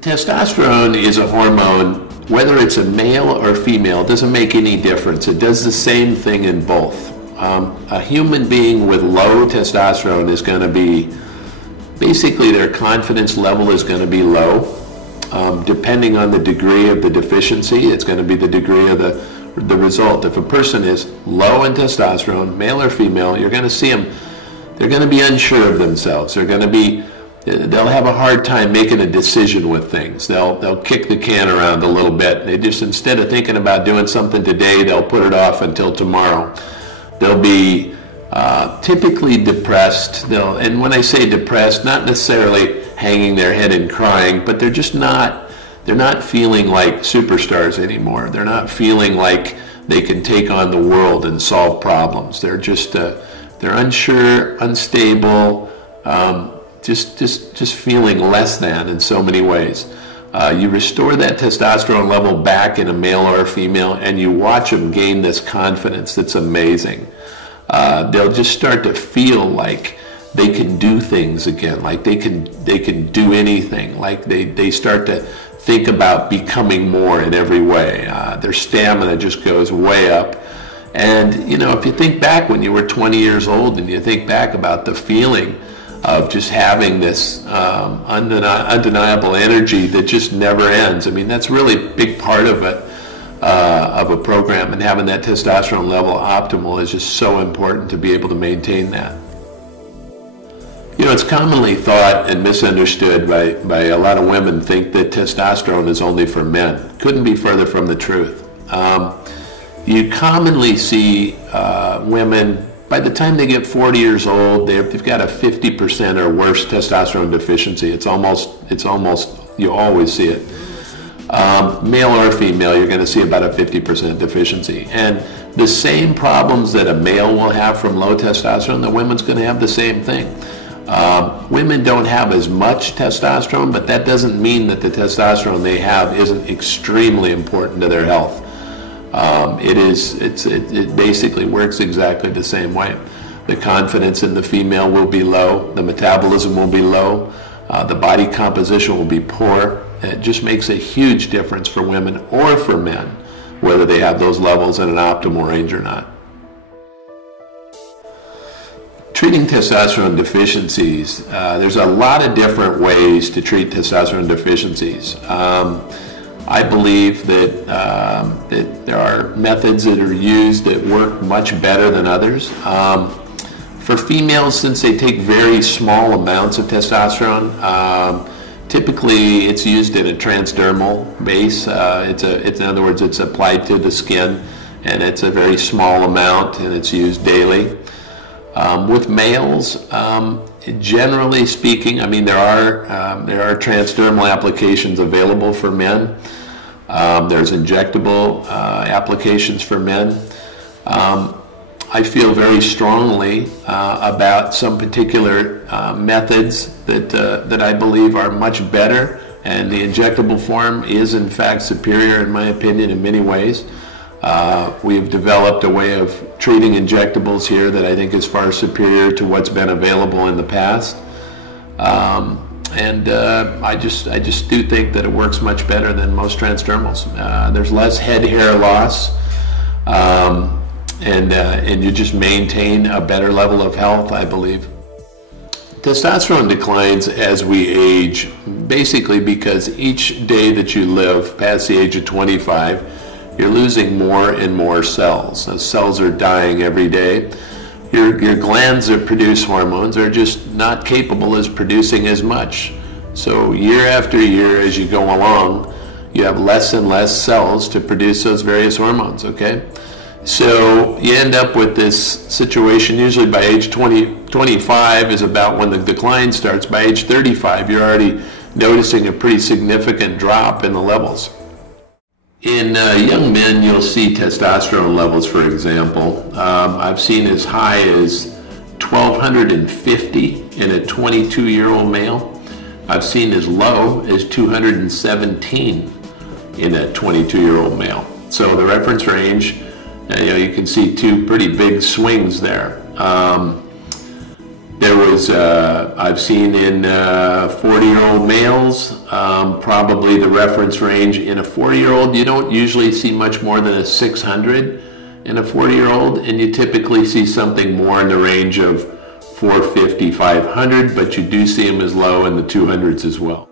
Testosterone is a hormone, whether it's a male or female, it doesn't make any difference. It does the same thing in both. A human being with low testosterone is going to be, basically their confidence level is going to be low. Depending on the degree of the deficiency, it's going to be the degree of the result. If a person is low in testosterone, male or female, you're going to see them, they're going to be unsure of themselves. They'll have a hard time making a decision with things. They'll kick the can around a little bit. They just, instead of thinking about doing something today, they'll put it off until tomorrow. They'll be typically depressed. And when I say depressed, not necessarily hanging their head and crying, but they're not feeling like superstars anymore. They're not feeling like they can take on the world and solve problems. They're just, they're unsure, unstable, just feeling less than in so many ways. You restore that testosterone level back in a male or a female, and you watch them gain this confidence that's amazing. They'll just start to feel like they can do things again, like they can do anything, like they start to think about becoming more in every way. Their stamina just goes way up. And you know, if you think back when you were 20 years old and you think back about the feeling of just having this undeniable energy that just never ends. I mean, that's really a big part of it, of a program, and having that testosterone level optimal is just so important to be able to maintain that. You know, it's commonly thought and misunderstood by a lot of women think that testosterone is only for men. Couldn't be further from the truth. You commonly see women, by the time they get 40 years old, they've got a 50% or worse testosterone deficiency. It's almost, you always see it. Male or female, you're going to see about a 50% deficiency. And the same problems that a male will have from low testosterone, the women's going to have the same thing. Women don't have as much testosterone, but that doesn't mean that the testosterone they have isn't extremely important to their health. It basically works exactly the same way. The confidence in the female will be low, the metabolism will be low, the body composition will be poor. It just makes a huge difference for women or for men, whether they have those levels in an optimal range or not. Treating testosterone deficiencies, there's a lot of different ways to treat testosterone deficiencies. I believe that, that there are methods that are used that work much better than others. For females, since they take very small amounts of testosterone, typically it's used in a transdermal base. In other words, it's applied to the skin, and it's a very small amount, and it's used daily. With males, generally speaking, I mean, there are transdermal applications available for men. There's injectable applications for men. I feel very strongly about some particular methods that I believe are much better, and the injectable form is in fact superior in my opinion in many ways. We have developed a way of treating injectables here that I think is far superior to what's been available in the past. I just do think that it works much better than most transdermals. There's less head hair loss, and you just maintain a better level of health, I believe. Testosterone declines as we age, basically because each day that you live past the age of 25, you're losing more and more cells. Those cells are dying every day. Your glands that produce hormones are just not capable as producing as much. So year after year, as you go along, you have less and less cells to produce those various hormones, okay? So you end up with this situation, usually by age 25 is about when the decline starts. By age 35, you're already noticing a pretty significant drop in the levels. In young men, you'll see testosterone levels, for example. I've seen as high as 1,250 in a 22-year-old male. I've seen as low as 217 in a 22-year-old male. So the reference range, you can see two pretty big swings there. I've seen in 40-year-old males, probably the reference range in a 40-year-old, you don't usually see much more than a 600 in a 40-year-old, and you typically see something more in the range of 450, 500, but you do see them as low in the 200s as well.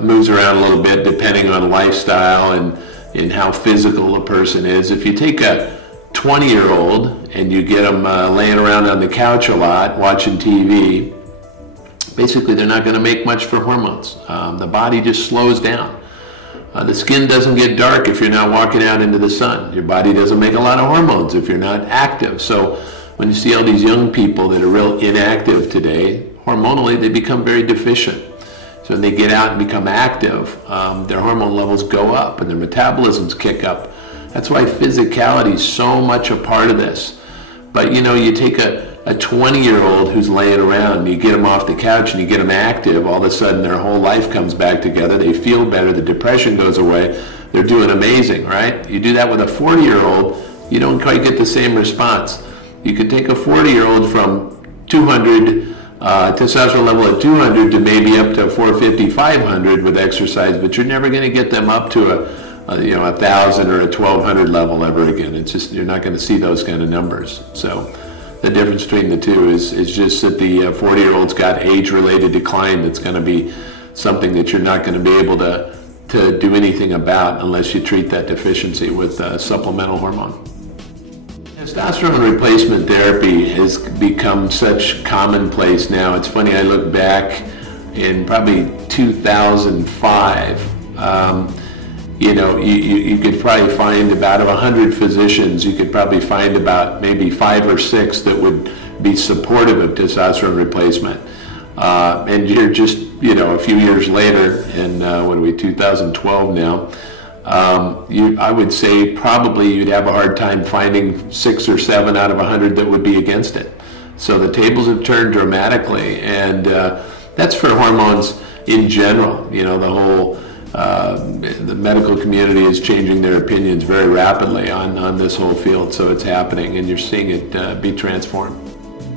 Moves around a little bit depending on lifestyle and how physical a person is. If you take a 20-year-old and you get them laying around on the couch a lot, watching TV, basically they're not going to make much for hormones. The body just slows down. The skin doesn't get dark if you're not walking out into the sun. Your body doesn't make a lot of hormones if you're not active. So when you see all these young people that are real inactive today, hormonally they become very deficient. So when they get out and become active, their hormone levels go up and their metabolisms kick up. That's why physicality is so much a part of this. But you know, you take a 20-year-old who's laying around and you get them off the couch and you get them active, all of a sudden their whole life comes back together, they feel better, the depression goes away, they're doing amazing, right? You do that with a 40-year-old, you don't quite get the same response. You could take a 40-year-old from 200, testosterone level at 200 to maybe up to 450, 500 with exercise, but you're never going to get them up to a 1,000 or a 1,200 level ever again. It's just, you're not going to see those kind of numbers. So the difference between the two is just that the 40-year-old's got age-related decline that's going to be something that you're not going to be able to do anything about unless you treat that deficiency with supplemental hormone. Testosterone replacement therapy has become such commonplace now. It's funny, I look back in probably 2005, you could probably find about 100 physicians, you could probably find about maybe 5 or 6 that would be supportive of testosterone replacement. And you're just, a few years later, in 2012 now, I would say probably you'd have a hard time finding 6 or 7 out of 100 that would be against it. So the tables have turned dramatically, and that's for hormones in general. The medical community is changing their opinions very rapidly on this whole field, so it's happening, and you're seeing it be transformed.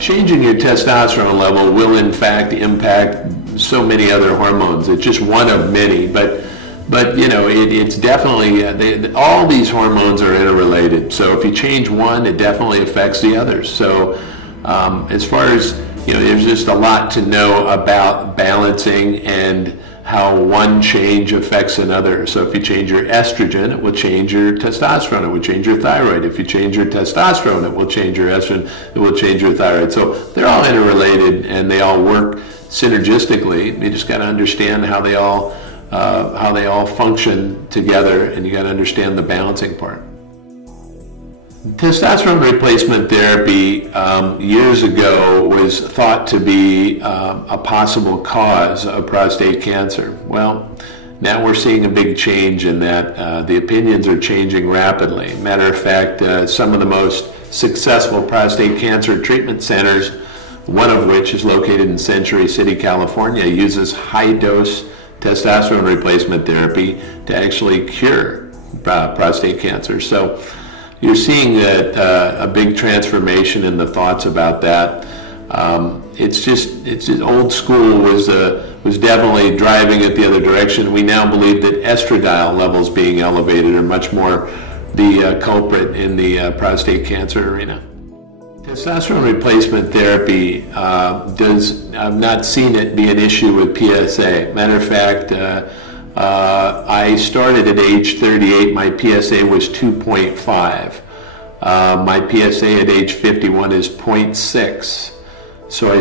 Changing your testosterone level will in fact impact so many other hormones. It's just one of many, but it's definitely, all these hormones are interrelated. So if you change one, it definitely affects the others. So as far as, there's just a lot to know about balancing and how one change affects another. So if you change your estrogen, it will change your testosterone, it will change your thyroid. If you change your testosterone, it will change your estrogen, it will change your thyroid. So they're all interrelated and they all work synergistically. You just got to understand how they all function together, and you got to understand the balancing part. Testosterone replacement therapy years ago was thought to be a possible cause of prostate cancer. Well, now we're seeing a big change in that. The opinions are changing rapidly. Matter of fact, some of the most successful prostate cancer treatment centers, one of which is located in Century City, California, uses high-dose testosterone replacement therapy to actually cure prostate cancer. So you're seeing that a big transformation in the thoughts about that. It's just old school was definitely driving it the other direction. We now believe that estradiol levels being elevated are much more the culprit in the prostate cancer arena. Testosterone replacement therapy I've not seen it be an issue with PSA. Matter of fact, I started at age 38, my PSA was 2.5. My PSA at age 51 is 0.6. So I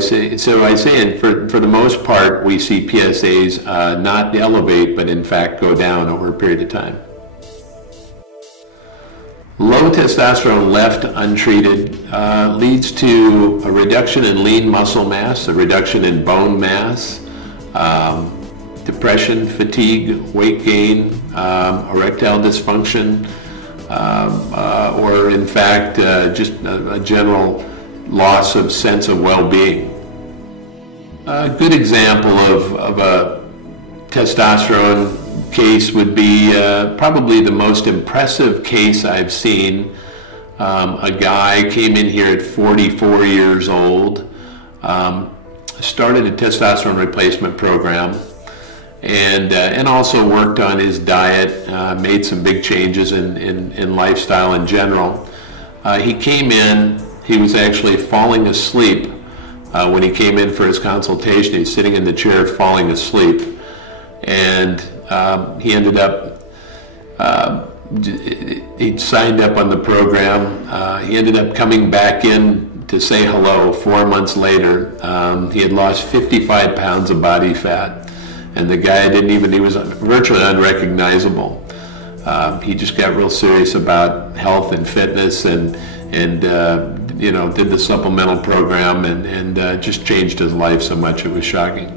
say, and for the most part, we see PSAs not elevate, but in fact go down over a period of time. Low testosterone left untreated leads to a reduction in lean muscle mass, a reduction in bone mass, depression, fatigue, weight gain, erectile dysfunction, or in fact just a general loss of sense of well-being. A good example of a testosterone case would be probably the most impressive case I've seen. A guy came in here at 44 years old. started a testosterone replacement program, and also worked on his diet, made some big changes in lifestyle in general. He came in, he was actually falling asleep when he came in for his consultation. He's sitting in the chair falling asleep, and he ended up, he signed up on the program. He ended up coming back in to say hello 4 months later. He had lost 55 pounds of body fat, and the guy he was virtually unrecognizable. He just got real serious about health and fitness, and you know, did the supplemental program, and just changed his life so much it was shocking.